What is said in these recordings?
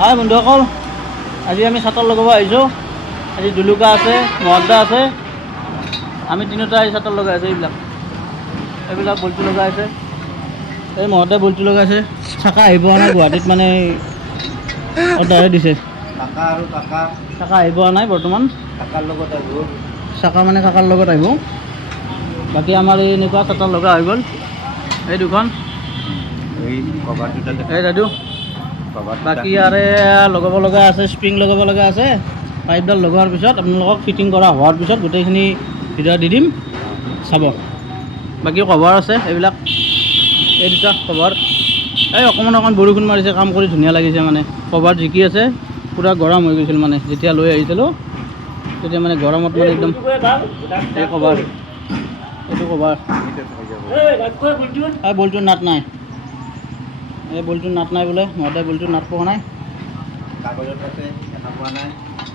হয় বন্ধুসকল, আজি আমি চাটৰ লগাব আহিছোঁ। আজি দুলুকা আছে, মহদ্দা আছে, আমি তিনিওটা আজি চাটৰ লগাই আছোঁ। এইবিলাক বল্টু লগাই আছে। এই মহদ্দাই বল্টু লগাইছে। চাকা আহি পোৱা নাই গুৱাহাটীত, মানে অৰ্ডাৰহে দিছে। চাকা আহি পোৱা নাই বৰ্তমান। চাকা মানে কাকাৰ লগত আহিব। বাকী আমাৰ এই এনেকুৱা চাটৰ লগা হৈ গ'ল। এই দুখন এই দাদু। বাকী ইয়াৰে লগাব লগা আছে, স্প্ৰিং লগাব লগা আছে। পাইপডাল লগোৱাৰ পিছত আপোনালোকক ফিটিং কৰা হোৱাৰ পিছত গোটেইখিনি ভিডিঅ' দি দিম, চাব। বাকী কভাৰ আছে এইবিলাক, এই দুটা কভাৰ। এই অকণমান বৰষুণ মাৰিছে, কাম কৰি ধুনীয়া লাগিছে। মানে কভাৰ জিকি আছে, পূৰা গৰম হৈ গৈছিল। মানে যেতিয়া লৈ আহিছিলোঁ তেতিয়া মানে গৰমত মানে একদম। এই কভাৰ, এইটো কভাৰ। এই বল্টুৰ নাট নাই, এই বল্টুৰ নাট নাই বোলে। মহদ্দাই বল্টুৰ নাট পোৱা নাই।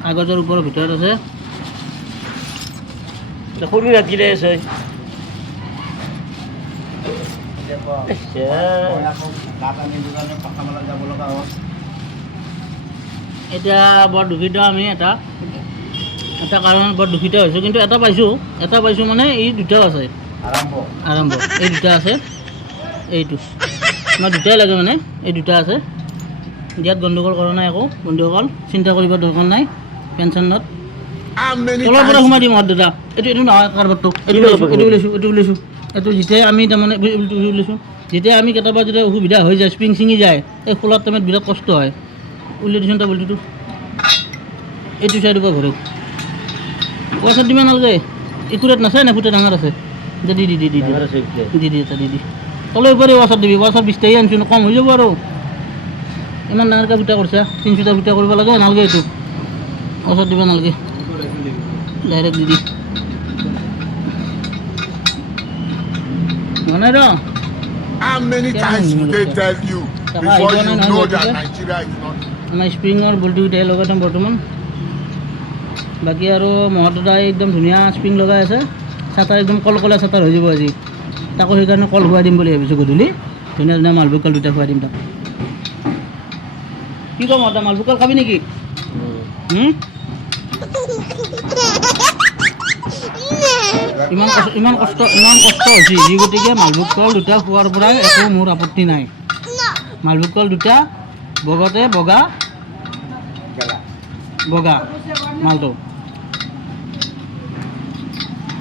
কাগজৰ ওপৰৰ ভিতৰত আছে। খুলি ৰাখিলে আছে। এতিয়া বৰ দুখিত আমি এটা কাৰণত বৰ দুখিত হৈছোঁ। কিন্তু এটা পাইছোঁ মানে এই দুটাও আছে। আৰম্ভ এই দুটা আছে। এইটো আমাৰ দুটাই লাগে, মানে এই দুটা আছে। দিয়াত গণ্ডগোল কৰা নাই একো বন্ধুসকল, চিন্তা কৰিব দৰকাৰ নাই। পেঞ্চনত তলৰ পৰা সোমাই দিম হাত দুটা। এইটো নহয় কাৰবাৰটো, এইটো ওলাইছোঁ। এইটো যেতিয়াই আমি তাৰমানে ওলাইছোঁ, যেতিয়া আমি কেতিয়াবা যেতিয়া অসুবিধা হৈ যায়, স্প্ৰিং ছিঙি যায়, এই খোলাৰ টাইমত বিৰাট কষ্ট হয়। উলিয়াই দিছোঁ তাৰ বল্টুটো। এইটো চাইডৰ পৰা ঘৰক পইচাত দিব নালাগে। একুৰেট নাচায় না, ফুটা ডাঙৰ আছে। দি এটা দি তলে ওপৰে ৱাচাৰ দিবি। ৱাচাৰ 20 টাই আনিছোঁ, কম হৈ যাব আৰু। ইমান ডাঙৰকৈ ফুটা কৰিছে, 300টা ফুটা কৰিব লাগে। নালাগে, এইটো ৱাচাৰ দিব নালাগে, ডাইৰেক্ট দি বনাই ৰ। আমাৰ স্প্ৰিঙৰ বল্টুকেইটাই লগাই থ'ম বৰ্তমান। বাকী আৰু মহদ্দাই একদম ধুনীয়া স্প্ৰিং লগাই আছে। চাটাৰ একদম কলকলীয়া চাটাৰ হৈ যাব আজি। তাকো সেইকাৰণে কল খুৱাই দিম বুলি ভাবিছোঁ। গধূলি ধুনীয়া ধুনীয়া মালভোগ কল দুটা খুৱাই দিম তাক। কি কম মহদ্দা, মালভোগ কল খাবি নেকি? ইমান কষ্ট হৈছে, যি গতিকে মালভোগ কল দুটা খোৱাৰ পৰাই একো মোৰ আপত্তি নাই। মালভোগ কল দুটা বগা মালটো,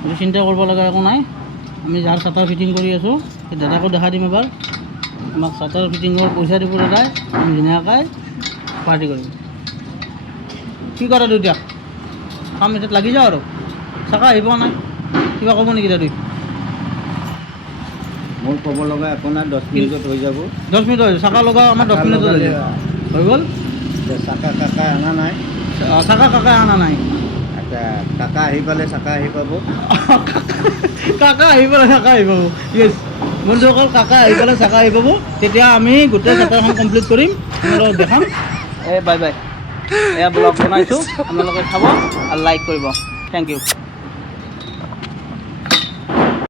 এইটো চিন্তা কৰিব লগা একো নাই। আমি যাৰ চাটাৰ ফিটিং কৰি আছোঁ সেই দাদাকো দেখা দিম এবাৰ। আমাক চাটাৰ ফিটিঙৰ পইচা দিব দাদাই, আমি ধুনীয়াকৈ পাৰ্টি কৰিম। কি কৰা দুইটা কাম এটাত লাগি যাওঁ আৰু। চাকা আহি পোৱা নাই, কিবা ক'ব নেকি দাদু? মোৰ ক'ব লগা একো নাই, 10 মিনিটত হৈ যাব। 10 মিনিট হৈ যাব। চাকা লগাও আমাৰ 10 মিনিটত হৈ গ'ল। চাকা কাকা অনা নাই, চাকা কাকাই অনা নাই। আচ্ছা, কাকা আহি পালে চাকা আহি পাব। কাকা আহি পেলাই চাকা আহি পাব। য়েছ বন্ধুসকল, কাকা আহি পেলাই চাকা আহি পাব। তেতিয়া আমি গোটেই চাটাৰখন কমপ্লিট কৰিম, আপোনালোকক দেখাম। Bye bye. এয়া ব্লগ বনাইছোঁ, আপোনালোকে চাব আৰু লাইক কৰিব। Thank U.